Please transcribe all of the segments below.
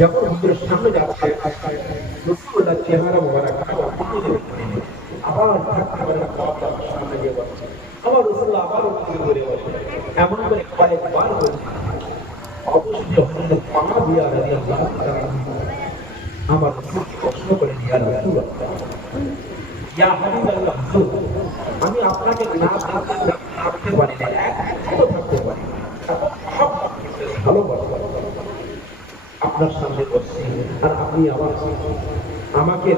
যখন হুজুরের সামনে যাচ্ছে রাসূলুল্লাহ চেহারা মোবারক আবার থাকতে পারে সামনে গিয়ে বসে আবার রাসূলুল্লাহ আবার উঠে ঘুরে বসে এমন করে কয়েকবার বলছে অবশ্যই হযরত মুআবিয়া রাদিয়াল্লাহু তাআলা আমার রাসূলকে প্রশ্ন করে ইয়া রাসূলুল্লাহ ইয়া হাবিবাল্লাহ হুজুর আমি আপনাকে না থাকতে পারি না এক থাকতে পারি সব ভালোবাসা আপনার সামনে বসছি আর আপনি আমাকে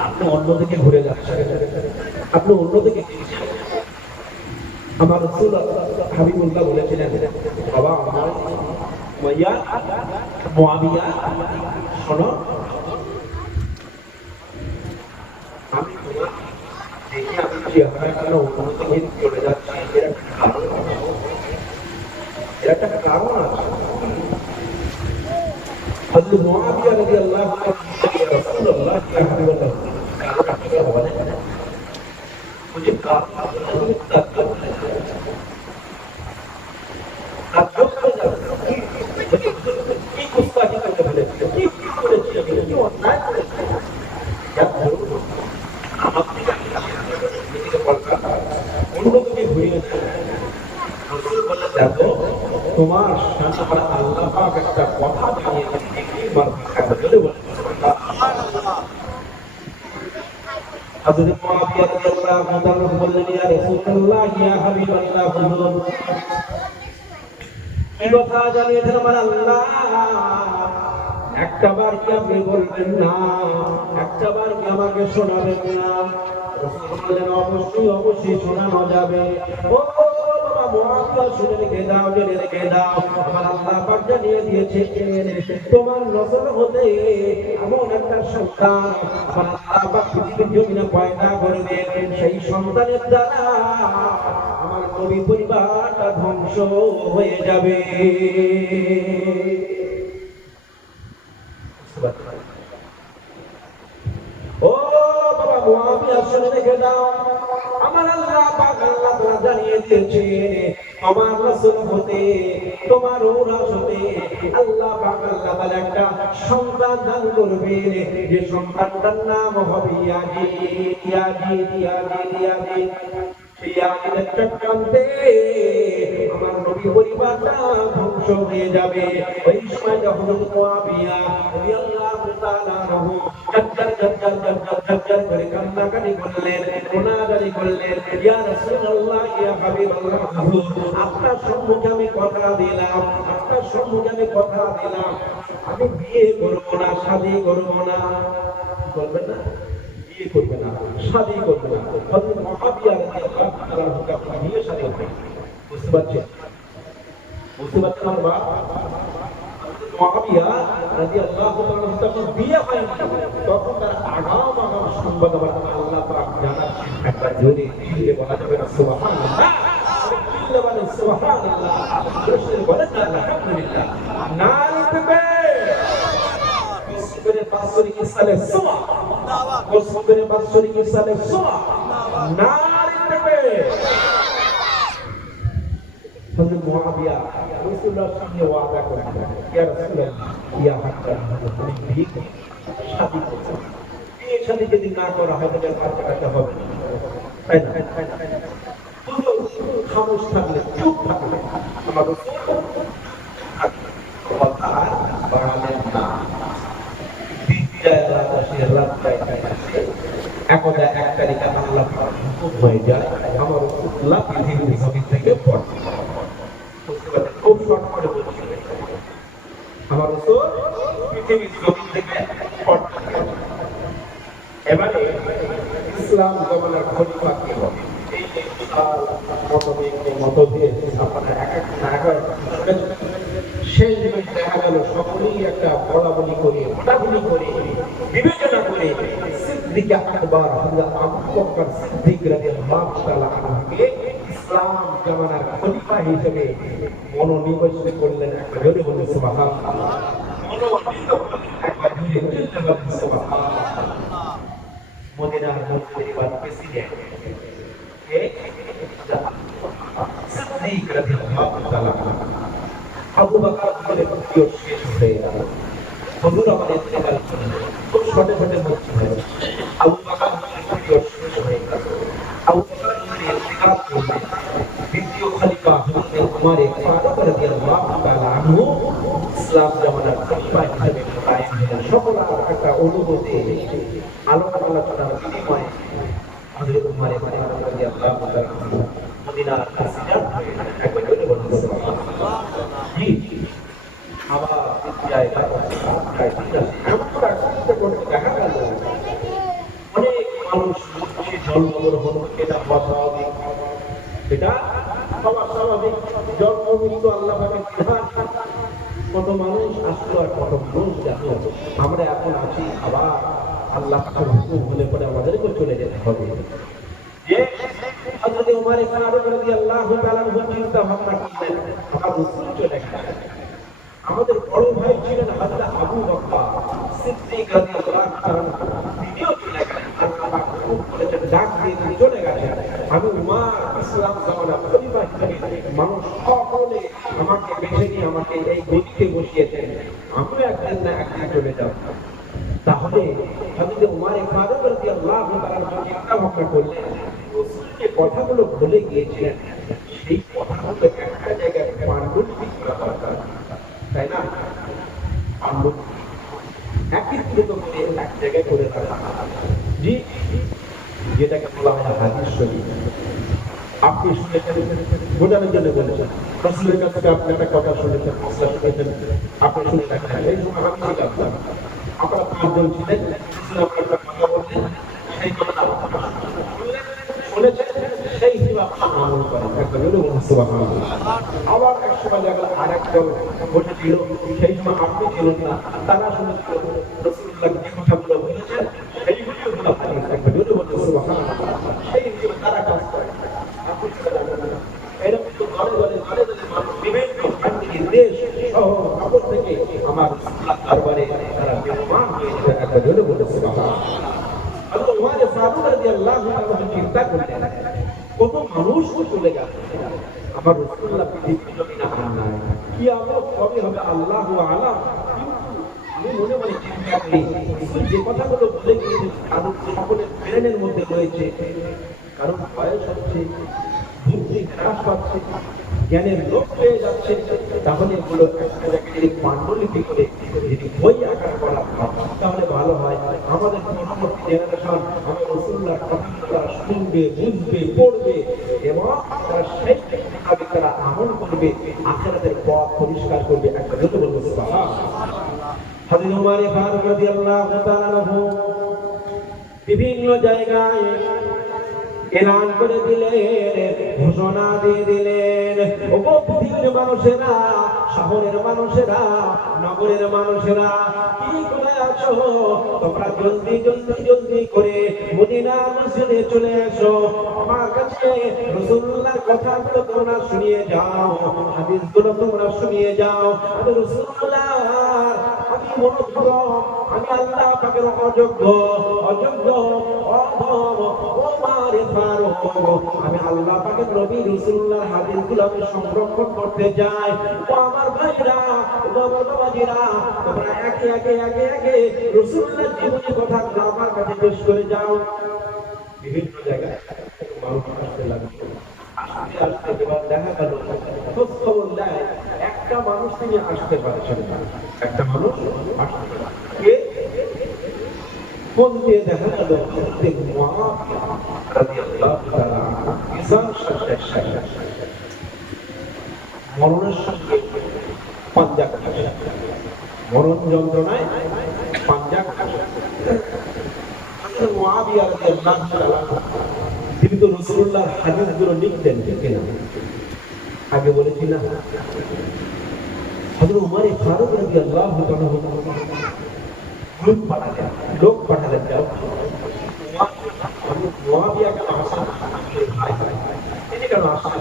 আপনি অন্যদিকে ঘুরে যাচ্ছেন আপনি অন্যদিকে আমার রাসূল হাবিবুল্লাহ বলেছিলেন বাবা আমার মুআবিয়া শোনো আমি দেখি আমি চেহারা অন্যদিকে চলে যাচ্ছি এর একটা কারণ আছে হযরত মুআবিয়া রাদিয়াল্লাহু তাআলা ইয়া রাসূলুল্লাহ ইয়া হাবিবাল্লাহ কারণ বলেন मुझे কি গুস্তাখি করতে বলে কি করেছি আমি কি অন্যায় করেছি অন্যদিকে ঘুরিয়েছে রাসূল বলে দেখো তোমার সামনে আমার আল্লাহ পাক একটা কথা জানিয়েছেন হযরত মুআবিয়া রাদিয়াল্লাহু তাআলা বললেন ইয়া রাসূলুল্লাহ ইয়া হাবিবাল্লাহ হুজুর কি কথা জানিয়েছেন আমার আল্লাহ একটাবার কি আপনি বলবেন না একটাবার কি আমাকে শোনাবেন না রাসূল বললেন অবশ্যই শোনানো যাবে ও বাবা মুআবিয়া শুনে রেখে দাও জেনে রেখে দাও আমার আল্লাহ পাক জানিয়ে দিয়েছে তোমার নজর হতে এমন একটা সন্তান আমার আল্লাহ পাক পৃথিবীর জমিনে পয়দা করবে সেই সন্তানের দ্বারা আমার নবী পরিবারটা ধ্বংস হয়ে যাবে ও বাবা মুআবিয়া শুনে রেখে দাও আমার আল্লাহ পাক আল্লাহ তাআলা জানিয়ে দিয়েছে আমার রাসূল হতে তোমার ওরাস হতে আল্লাহ পাক আল্লাহ তাআলা একটা সন্তান দান করবে যে সন্তানটার নাম হবে ইয়াজিদ ইয়াজিদের চক্রান্তে আমার নবী পরিবারটা ধ্বংস হয়ে যাবে ওই সময় যখন মুআবিয়া রাদিয়াল্লাহু তাআলা আনহু জজ্জার করে কান্নাকাটি করলেন গুনাহগারি করলেন ইয়া রাসূলুল্লাহ ইয়া হাবিবাল্লাহ আপনার সম্মুখে আমি কথা দিলাম আমি বিয়ে করব না শাদী করব না বলবেন না বিয়ে করবে না শাদী করবে না হযরত মুআবিয়া রাদিয়াল্লাহু তাআলা আপনি বিয়ে শাদী করবেন বুঝতে পারছেন আমার মুআবিয়া রাদিয়াল্লাহু তাআলা যখন বিয়ে হয় তখন তার আগাম সংবাদ আল্লাহ পাক জানাচ্ছেন একবার জোরে চিল্লে বলা যাবে না সুবহানাল্লাহ চিল্লে বলেন সুবহানাল্লাহ জোরে বলেন আলহামদুলিল্লাহ নারী থেকে করে বাৎসরিক সালে সোয়া করে বাৎসরিক সালে সোয়া নারী থেকে হযরত মুআবিয়া রাসূলুল্লাহর সামনে ওয়াদা করলেন ইয়া রাসূলুল্লাহ ইয়া হাক্কা আমি বিয়ে শাদী করব বিয়ে শাদী যদি না করা হয় তাহলে বাচ্চাটা হবে তাই না খামোশ থাকলে চুপ থাকলে আমার রাসূল কথা বাড়ালেন না একদা এক তারিখে আল্লাহ হুকুম হয়ে যায় আমার রাসূলুল্লাহ পৃথিবীর জমিন থেকে পড়ে খুব শর্ট করে বলছি আমার রাসূল পৃথিবীর জমিন থেকে পড়ে এবারে ইসলাম জমানার খলিফা কে হবে এই মতভেদ আপনারা এক শেষ দেখা গেল সকলেই একটা বলাবলি করে বিবেচনা করে সিদ্দিক আকবর হযরত আবু বকর সিদ্দিক রাদিয়াল্লাহু তাআলা আনহুকে ইসলাম জামানার খলিফা হিসেবে মনোনিবেশ করলেন একবার জোরে বলুন সুবহানাল্লাহ একবার জোরে বলুন সুবহানাল্লাহ মদিনার মুসলিমান প্রেসিডেন্ট কে সিদ্দিক রাদিয়াল্লাহু তাআলা আবু বকর বলে প্রিয় শেষ হয়ে গেল। হুজুর আমাদের ইন্তেকাল করলেন, খুব শর্টে শর্টে বলছি ভাই। আবু বকর বলে প্রিয় শেষ হয়ে গেল। আবু বকর বলে ইন্তেকাল করলেন। দ্বিতীয় খলিফা হযরত উমর ফারুক রাদিয়াল্লাহু তাআলা আনহু ইসলাম জামানার খলিফা হিসেবে কায়েম হলেন। সকল একটা অনুভূতি আলোচনা আলোচনার বিনিময়ে হযরত উমর ফারুক রাদিয়াল্লাহু তাআলা আনহু মদিনার প্রেসিডেন্ট হয়ে একবার বলে বলুন সুবহানাল্লাহ। জি আবার জায়গায় এমন একটা করতে দেখা গেল অনেক মানুষ মরছে, জন্মগ্রহণ এটা স্বাভাবিক, এটা স্বাভাবিক, জন্ম মৃত্যু আল্লাহ পাকের বিধান। কত মানুষ আসলো আর কত মানুষ গেল। আমরা এখন আছি, আবার আল্লাহ পাকের হুকুম হলে পরে আমাদেরকে চলে যেতে হবে। যে হযরত উমর ফারুক রাদিয়াল্লাহু তাআলা চিন্তা ভাবনা করলেন, আমার রাসূল চলে গেলেন, আমাদের বড় ভাই ছিলেন হযরত আবু বকর সিদ্দিক রাদিয়াল্লাহু তাআলা, তিনিও চলে গেলেন। আল্লাহ হুকুম করেছেন, ডাক দিয়ে তিনি চলে গেলেন। আমি উমর ইসলাম জামানার খলিফা হিসেবে মানুষ সকলে আমাকে বেছে নিয়ে আমাকে এই গদিতে বসিয়েছেন, আমিও একদিন না একদিন চলে যাব। তাহলে হযরত উমর ফারুক রাদিয়াল্লাহু তাআলা চিন্তা ভাবনা করলেন, রাসূল যে কথাগুলো বলে গিয়েছিলেন সেই কথাগুলো একটা জায়গায় পাণ্ডুলিপি করা দরকার, তাই না? পাণ্ডুলিপি একত্রিত করে এক জায়গায় করে রাখা, জি যেটাকে বলা হয় হাদিস শরীফ। আপনি শুনেছেন, বোঝানোর জন্য বলেছেন, রাসূলের কাছ থেকে আপনি একটা কথা শুনেছেন, মশলা শুনেছেন, আপনি শুনে রাখেন। এই সময় আমি ছিলাম, আপনারা পাঁচজন ছিলেন, একটা কথা বললেন, সেই কথা শুনেছেন, সেই হিসেবে আপনার আমল করেন। একটা বলুন সুবহানাল্লাহ। আবার এক সময় দেখা গেল আরেক দল বসেছিল, সেই সময় আপনি ছিলেন না, তারা শুনেছিল রাসূলুল্লাহ যে কথাগুলো বলেছেন সেইগুলিও হলো হাদিস। একটা বলুন সুবহানাল্লাহ। সেই হিসেবে তারা কাজ করে, আপনি সেটা জানেন না। এরকম তো ঘরে ঘরে ঘরে ঘরে মানুষ বিভিন্ন দেশ শহর খবর থেকে আমার রাসূলুল্লাহ দরবারে তারা মেহমান হয়েছে। একটা বলুন সুবহানাল্লাহ। আল্লাহ ওয়ারে ফারুক রাদিয়াল্লাহু তাআলা চিন্তা করলেন, কত মানুষ চলে গেল, আমার রাসূলুল্লাহ পৃথিবীর জমিনে আর নাই, কিয়ামত কবে হবে আল্লাহু আলাম। আমি মনে মনে চিন্তা করি, রাসূল যে কথাগুলো বলে গিয়েছেন তাদের সকলের ব্রেনের মধ্যে রয়েছে, কারণ বয়স হচ্ছে, বুদ্ধি হ্রাস পাচ্ছে, জ্ঞানের লোপ হয়ে যাচ্ছে। তাহলে এগুলো একটা জায়গায় যদি পাণ্ডুলিপি করে যদি বই আকার করা হয় তাহলে ভালো হয়। আমাদের পরবর্তী জেনারেশন আমার রাসূলুল্লাহর কথাগুলো তারা শুনবে, বুঝবে, পড়বে এবং তারা সেই মোতাবেক তারা আমল করবে, আখিরাতের পথ পরিষ্কার করবে। একটা কথা বলবো সুবহানাল্লাহ। হযরত উমর ফারুক রাদিয়াল্লাহু তাআলা আনহু বিভিন্ন জায়গায় এলান করে দিলেন, ঘোষণা দিয়ে দিলেন, ওগো পৃথিবীর মানুষেরা, শহরের মানুষেরা, নগরের মানুষেরা, কি কোথায় আছো তোমরা জলদি জলদি জলদি করে মদিনা মসজিদে চলে এসো। আমার কাছে রাসূলুল্লাহর কথাগুলো তোমরা শুনিয়ে যাও, হাদিসগুলো তোমরা শুনিয়ে যাও। আমি রাসূলুল্লাহ, আমি মনোক্ষম, আমি আল্লাহ পাকের অযোগ্য, অযোগ্য, অধম, আমি আল্লাহ পাকের নবী রাসূলুল্লাহর হাদিসগুলো আমি সংরক্ষণ করতে চাই। ও আমার ভাইরা, ও আমার বাবাজিরা, তোমরা একে একে একে একে রাসূলুল্লাহর জীবনী কথাগুলো আমার কাছে পেশ করে যাও। বিভিন্ন জায়গায় মানুষ আসতে লাগলো, আসতে আসতে এবার দেখা গেল খোঁজ খবর দেয় একটা মানুষ তিনি আসতে পারছেন না, একটা মানুষ আসতে কে ফোন দিয়ে দেখা গেল মরণের সঙ্গে পাঞ্জা কাটে, মরণ যন্ত্রণায় পাঞ্জা কাটে। তিনি তো রাসূলুল্লাহর হাদিসগুলো লিখতেন, ঠিক না? আগে বলেছি না, হযরত উমর ফারুক রাদিয়াল্লাহু তাআলা লোক পাঠালেন, যাও মুআবিয়া কেন আসেন, তিনি কেন আসেন?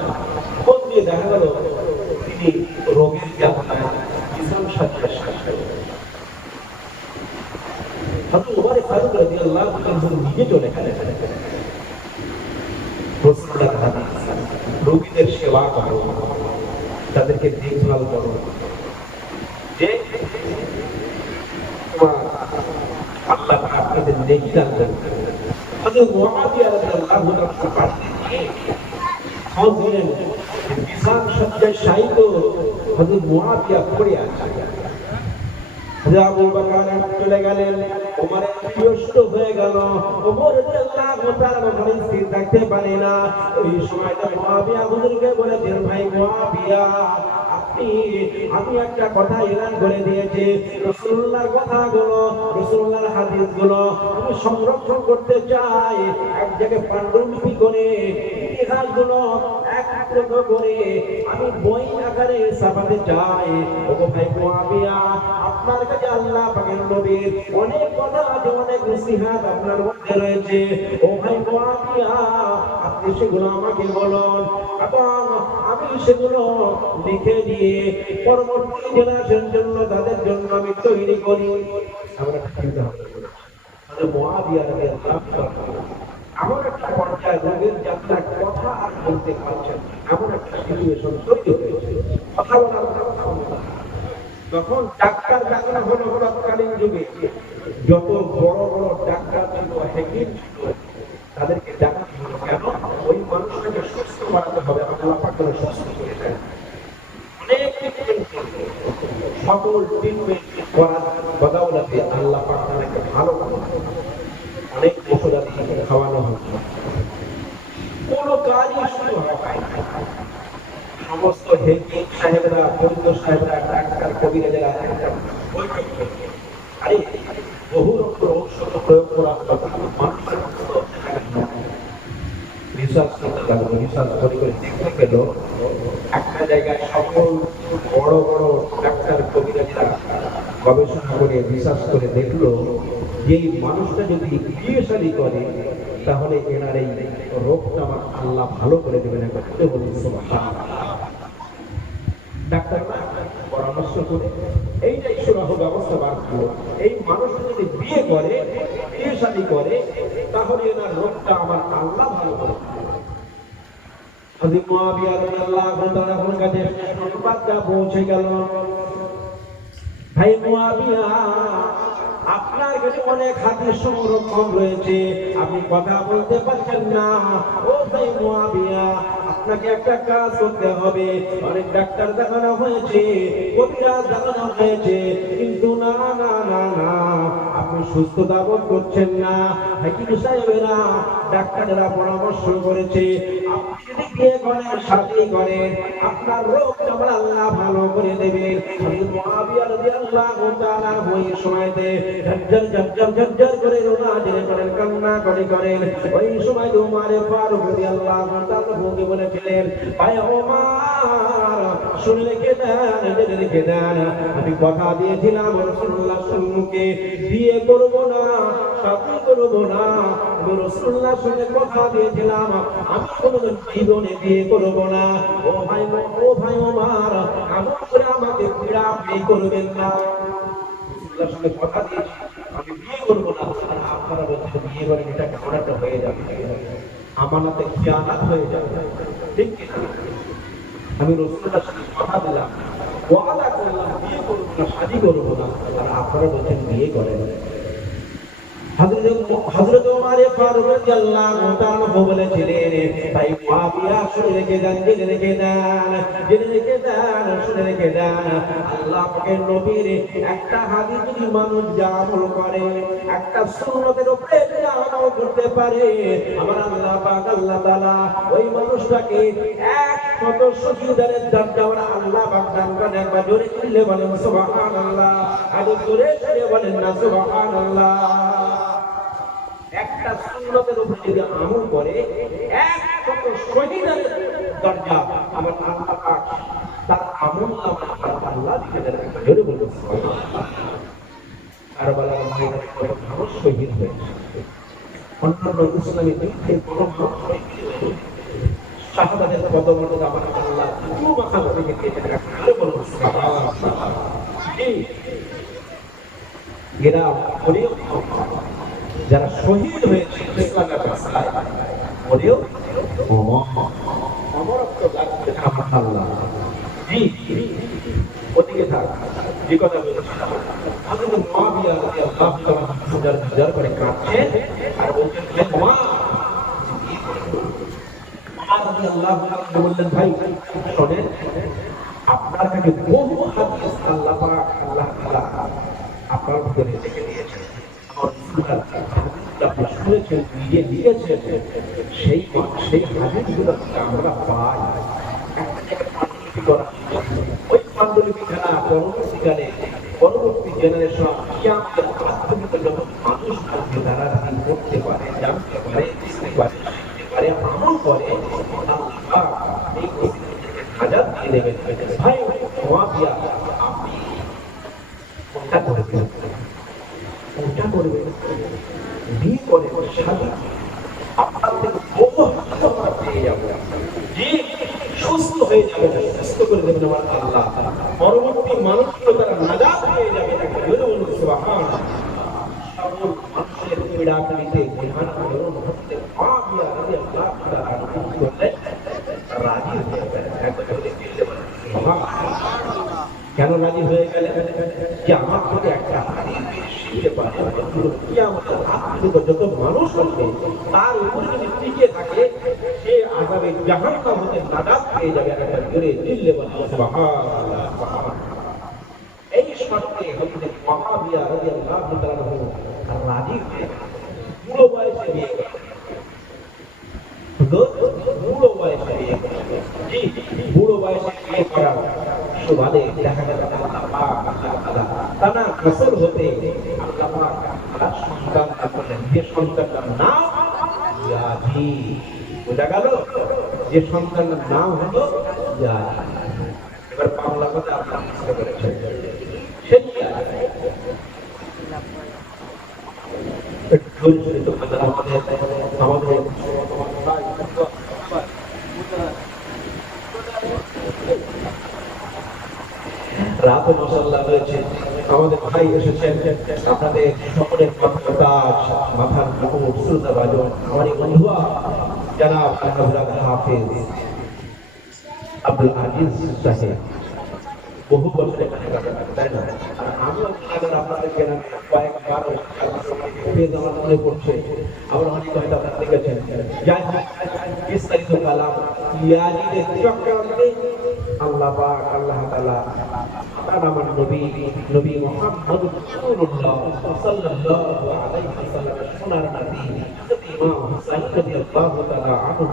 খোঁজ দিয়ে দেখা গেল তিনি রোগের যাতনায় বিছানা সাজিয়ে হযরত উমর ফারুক রাদিয়াল্লাহু তাআলা নিজে চলে গেলেন। রাসূলুল্লাহর হাদিস, রোগীদের সেবা করো, তাদেরকে দেখভাল করো, নেকি দান করবেন। হযরত মুআবিয়া রাদিয়াল্লাহু তাআলা পাশে খাওয়া দিলেন, বিছান সজ্জায় শায়িত হযরত মুআবিয়া পড়ে আছে। আবু বকর চলে গেলেন, ওমরের বিরষ্ট হয়ে গেল। ওমর রাদিয়াল্লাহু তাআলা ওখানে স্থির থাকতে পারে না। ওই সময়টা মুআবিয়া হুজুরকে বলেছেন, ভাই মুআবিয়া, আমি একটা কথা এলান করে দিয়েছি, রাসূলুল্লাহর কথাগুলো, রাসূলুল্লাহর হাদিসগুলো আমি সংরক্ষণ করতে চাই। এক জায়গায় পাণ্ডুলিপি করে ইতিহাসগুলো একত্রিত করে আমি বই আকারে ছাপাতে চাই। ওগো ভাই মুআবিয়া, আপনার কাছে আল্লাহ পাকের নবীর অনেক কথা আছে, অনেক নসিহত আপনার মধ্যে রয়েছে। ও ভাই মুআবিয়া, আপনি সেগুলো আমাকে বলুন এবং আমি সেগুলো লিখে দিয়ে পরবর্তী জেনারেশন জন্য, তাদের জন্য আমি তৈরি করি। আমরা চিন্তা ভাবনা মুআবিয়া রাদিয়াল্লাহু তাআলা এমন একটা পর্যায়ে রোগের যাত্রা কথা আর বলতে পারছেন, এমন একটা সিচুয়েশন তৈরি হয়েছে, কথা বলার ক্ষমতা। যখন ডাক্তার দেখানো হলো তৎকালীন যুগে, যত বড় বড় ডাক্তার ছিল, হেকিম ছিল, তাদেরকে দেখানো হলো কেন? ওই মানুষটাকে সুস্থ বানাতে হবে, আল্লাহ পাক করে সুস্থ করে দেন। অনেক সকল ট্রিটমেন্ট করার বদৌলতে আল্লাহ পাক তাদেরকে ভালো করে অনেক ওষুধ খাওয়ানো হচ্ছে, কোনো কাজই শুরু হয় না। সমস্ত হেকিম সাহেবরা, বৈদ্য সাহেবরা, ডাক্তার কবিরাজেরা একটা বৈঠক করছে, আরে বহু রকম ঔষধ প্রয়োগ করা মানুষের রিসার্চ করতে লাগলো। রিসার্চ করে করে দেখতে পেল একটা জায়গায় সকল বড় বড় ডাক্তার কবিরাজেরা গবেষণা করে রিসার্চ করে দেখলো যে মানুষটা যদি বিয়ে শাদী করে তাহলে এনার এই রোগটা আমার আল্লাহ ভালো করে দেবেন। ডাক্তার পরামর্শ করে এইটাই সুরাহ ব্যবস্থা বার করলো, এই মানুষটা যদি বিয়ে করে, বিয়ে শাদী করে, তাহলে এনার রোগটা আমার আল্লাহ ভালো করে দেবেন। হযরত মুআবিয়া রাদিয়াল্লাহু তাআলার কাছে সংবাদটা পৌঁছে গেল, ভাই মুআবিয়া, আপনার কাছে অনেক হাদিস সংরক্ষণ রয়েছে, আপনি কথা বলতে পারছেন না। ও ভাই মুআবিয়া, আপনাকে একটা কাজ করতে হবে। অনেক ডাক্তার দেখানো হয়েছে, কবিরাজ দেখানো হয়েছে, কিন্তু না না না না, আপনি সুস্থতা বোধ করছেন না। হাকিম সাহেবেরা, ডাক্তারেরা পরামর্শ করেছে, আপনি যদি বিয়ে করেন, শাদী করেন, আপনার রোগ আমার আল্লাহ ভালো করে দেবেন। হযরত মুআবিয়া রাদিয়াল্লাহু তাআলা ওই সময়তে ঝরঝর করে রোনা জেনে করেন, কান্না করেন। ওই সময় ওমর ফারুক রাদিয়াল্লাহু তাআলা ভূমি বলেছিলেন, ভাই ওমর, শুনে রেখে দেন, জেনে রেখে দেন, আমি কথা দিয়েছিলাম রাসূলুল্লাহর সম্মুখে বিয়ে করব না, শাদী করব না। আমি রাসূলুল্লাহর সঙ্গে কথা দিয়েছিলাম, আমি কোনোদিন জীবনে বিয়ে করব না। ও ভাই ওমর, এমন করে আমাকে পীড়া আপনি করবেন না। রাসূলুল্লাহর সঙ্গে কথা দিয়েছি, আমি বিয়ে করব না, আর আপনারা বলছেন বিয়ে করেন, এটা কেমন একটা হয়ে যাবে, আমানতে খিয়ানত হয়ে যাবে, ঠিক কি না? আমি রাসূলুল্লাহর সঙ্গে কথা দিলাম, ওয়াদা করলাম বিয়ে করব না, শাদী করব না, আর আপনারা বলছেন বিয়ে করেন। হযরত ওমর ফারুক রাদিয়াল্লাহু তাআলা বলেছিলেন, ভাই মুআবিয়া, শুনে রেখে দেন, জেনে রেখে দেন, জেনে রেখে দেন, শুনে রেখে দেন, আল্লাহ পাকের নবীর একটা হাদিস যদি মানুষ আমল করে, একটা সুন্নতের উপরে যদি আমল করতে পারে, আমার আল্লাহ পাক আল্লাহ তাআলা ওই মানুষটাকে 100 শহীদের দরজা আল্লাহ পাক দান করেন। একবার জোরে চিল্লে বলেন সুবহানাল্লাহ, আর জোরে চিল্লে বলেন না সুবহানাল্লাহ। একটা সুন্নতের উপরে যদি আমল করে 100 শহীদের দরজা আমার আল্লাহ পাক তার আমল আল্লাহ দিয়ে দেন। জোরে বলুন সুবহানাল্লাহ। কারবালার ময়দানে কোনো মানুষ শহীদ হয়েছে, অন্যান্য ইসলামী যুদ্ধে কোনো মানুষ শহীদ হয়েছে, শাহাদাতের পদমর্যাদা আমার আল্লাহ পুরো মাথা থেকে দিয়েছেন। জোরে বলুন সুবহানাল্লাহ। এরা ওরেও যারা শহীদ হয়েছে ইসলামের রাস্তায়, ওরেও অমরত্ব লাভ করেছে আমার আল্লাহ। জি ওদিকে থাক, যে কথা বলেছিলাম, হযরত মুআবিয়া রাদিয়াল্লাহু রাদিয়াল্লাহু তাআলা হাজার করে কাঁদছেন আর বলছেন হে মা রাদিয়াল্লাহু তাআলা বললেন ভাই শোনেন আপনার কাছে বহু হাদিস আল্লাহ পাক আল্লাহ তাআলা আপনার ভিতরে রেখে দিয়েছেন আপনি শুনেছেন নিজে দিয়েছেন সেই হাদিসগুলো আমরা পাই ওই পাণ্ডুলিপিখানা পরবর্তীকালে পরবর্তী জেনারেশন কিয়ামতের আত্মবিত যখন মানুষ আসবে তারা কি করতে পারে জানতে পারে বুঝতে পারে শিখতে পারে আমল করে আল্লাহ এই হাজার দিয়ে দেবেন ভাই মুআবিয়া আপনি কোনটা করবেন বিয়ে করে শাদী আপনার থেকে বহু আমরা পেয়ে যাবো জি সুস্থ হয়ে যাবে সুস্থ করে দেবেন আমার আল্লাহ পরবর্তী মানুষগুলো তারা নাজাত হয়ে যাবে একটা জোরে বলুন সুবহানাল্লাহ সকল মানুষের পীড়াপিড়িতে ধ্যান করুন হতে মুআবিয়া রাদিয়াল্লাহু তাআলা করলেন রাজি হয়ে গেলেন একটা জোরে দিতে পারেন সুবহানাল্লাহ কেন রাজি হয়ে গেলেন যে আমার থেকে একটা হাদিস শিখতে পারে কিয়ামতের আগ যত মানুষ আছে তার উপরে যদি টিকে থাকে সে আযাবে জাহান্নাম হতে নাজাত পেয়ে যাবে একটা জোরে দিল্লে বলুন সুবহানাল্লাহ এই শর্তে হযরত মুআবিয়া রাদিয়াল্লাহু তাআলা রাজি হয়ে বুড়ো বয়সে বিয়ে বুড়ো বয়সে বিয়ে জি বুড়ো বয়সে বিয়ে করা সুবাদে দেখা গেল আল্লাহ পাক তানা কসর হতে আল্লাহ পাক তার সন্তান করলেন যে সন্তানটার নাম ইয়াজিদ বোঝা গেল যে সন্তানের নাম হলো ইয়াজিদ এবার বাংলা কথা আপনারা বুঝতে পেরেছেন সেই একটু জোরে তো আমাদের রাতে মাশাআল্লাহ রয়েছে আমাদের ভাই এসেছেন আপনাদের সকলের মাথার মুকুট সুলতা বাজন আমার বন্ধুয়া জনাব হযরত হাফেজ আব্দুল আজিজ সাহেব বহু বছর এখানে কাটান তাই না আর আমি আগে আপনাদের জানাই কয়েকবার পেজ আমার মনে পড়ছে আবার অনেক হয়তো আপনারা দেখেছেন যাই হোক বিস্তারিত কালাম ইয়াজিদের চক্রান্তে আল্লাহ পাক আল্লাহ তাআলা আমার নবী মুহাম্মদ রাসূলুল্লাহ সাল্লাল্লাহু আলাইহি ওয়াসাল্লাম সোনার নবী ইমাম হুসাইন রাদিয়াল্লাহু তাআলা আনহু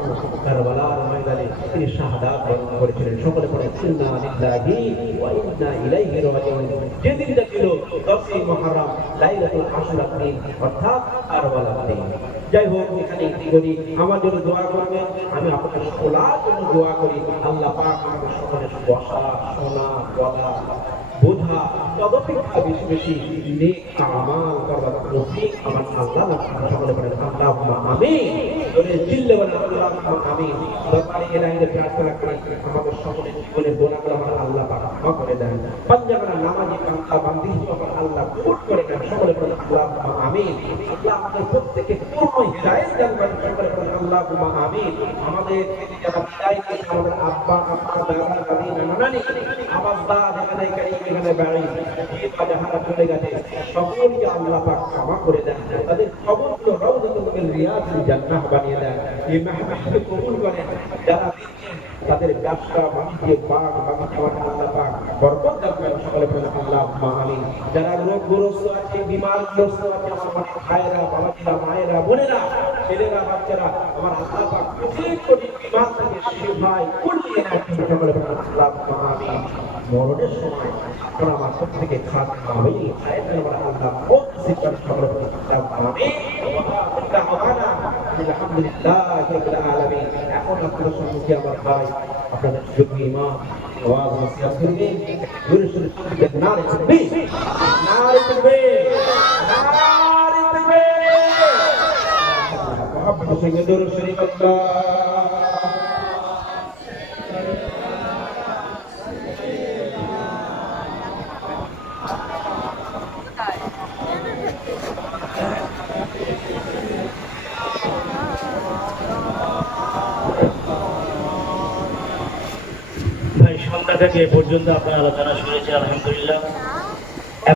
কারবালার ময়দানে তিনি শাহাদাত বরণ করেছিলেন সকলে পড়ে ইন্না লিল্লাহি ওয়া ইন্না ইলাইহি রাজিউন যেদিনটা ছিল 10ই মুহররম লাইলাতুল আশরার দিন অর্থাৎ কারবালার দিন যাই হোক এখানে কি করি আমার জন্য দোয়া করবেন আমি আপনাদের সকলের জন্য দোয়া করি আল্লাহ পাক আমাদের সকলের বসা শোনা বলা বোঝা তদপেক্ষা বেশি বেশি নেক আমাল করবার তৌফিক আমার আল্লাহ সকলে বলেন আল্লাহুম্মা আমিন বলে চিল্লে বলেন আল্লাহুম্মা আমিন দরবারে ইলাহিতে প্রার্থনা করি আমাদের সকলের জীবনের গুনাহগুলো আমার আল্লাহ পাক ক্ষমা করে দেন পাঞ্জাবের নামাজি বান্দা বান্দি আমার আল্লাহ কবুল করে নেন সকলে বলেন আল্লাহুম্মা আমিন আল্লাহ আমাদের প্রত্যেককে পূর্ণ হিদায়াত দান করেন সকলে বলেন আল্লাহুম্মা আমিন আমাদের যারা বিদায় নিয়ে আমাদের আব্বা আম্মা দাদা দাদি নানা নানি আমার দাদা এখানে বাড়ি এই বাজাহারা চলে গেছে সকলকে আল্লাহ পাক ক্ষমা করে দেন তাদের কবরগুলো রওজাতুল মিন রিয়াদিল জান্নাহ বানিয়ে দেন এই মেহমানকে কবুল করেন যারা দিচ্ছেন তাদের ব্যবসা বাণিজ্যে বাগ বাগিচা আল্লাহ পাক বরকত দান করেন সকলে বলেন আল্লাহুম্মা আমিন যারা রোগগ্রস্ত আছে বিমারগ্রস্ত আছে আমার অনেক ভাইয়েরা বাবাজিরা মায়েরা বোনেরা ছেলেরা বাচ্চারা আমার আল্লাহ পাক কোটি কোটি বিমার থেকে শিফায় কুল্লিয়ে নেন সকলে বলেন আল্লাহুম্মা আমিন মরণের সময় আপনারা আমার সব থেকে খাতমা হয়ে আমার আল্লাহ বহুত সিফাত সকলে বলেন আল্লাহুম্মা আমিন আলহামদুলিল্লাহি রাব্বিল আলামিন এখন আপনাদের সম্মুখে আমার ভাই আপনাদের যোগ্য ইমাম ওয়াজ নসিহত করবেন জোরে সোরে তাকবীর নারে তাকবীর নারে তাকবীর নারে তাকবীর মোহাম্মদ সঙ্গে দরুদ শরীফ আল্লাহ সন্ধ্যা থেকে এ পর্যন্ত আপনার আলোচনা শুনেছেন আলহামদুলিল্লাহ।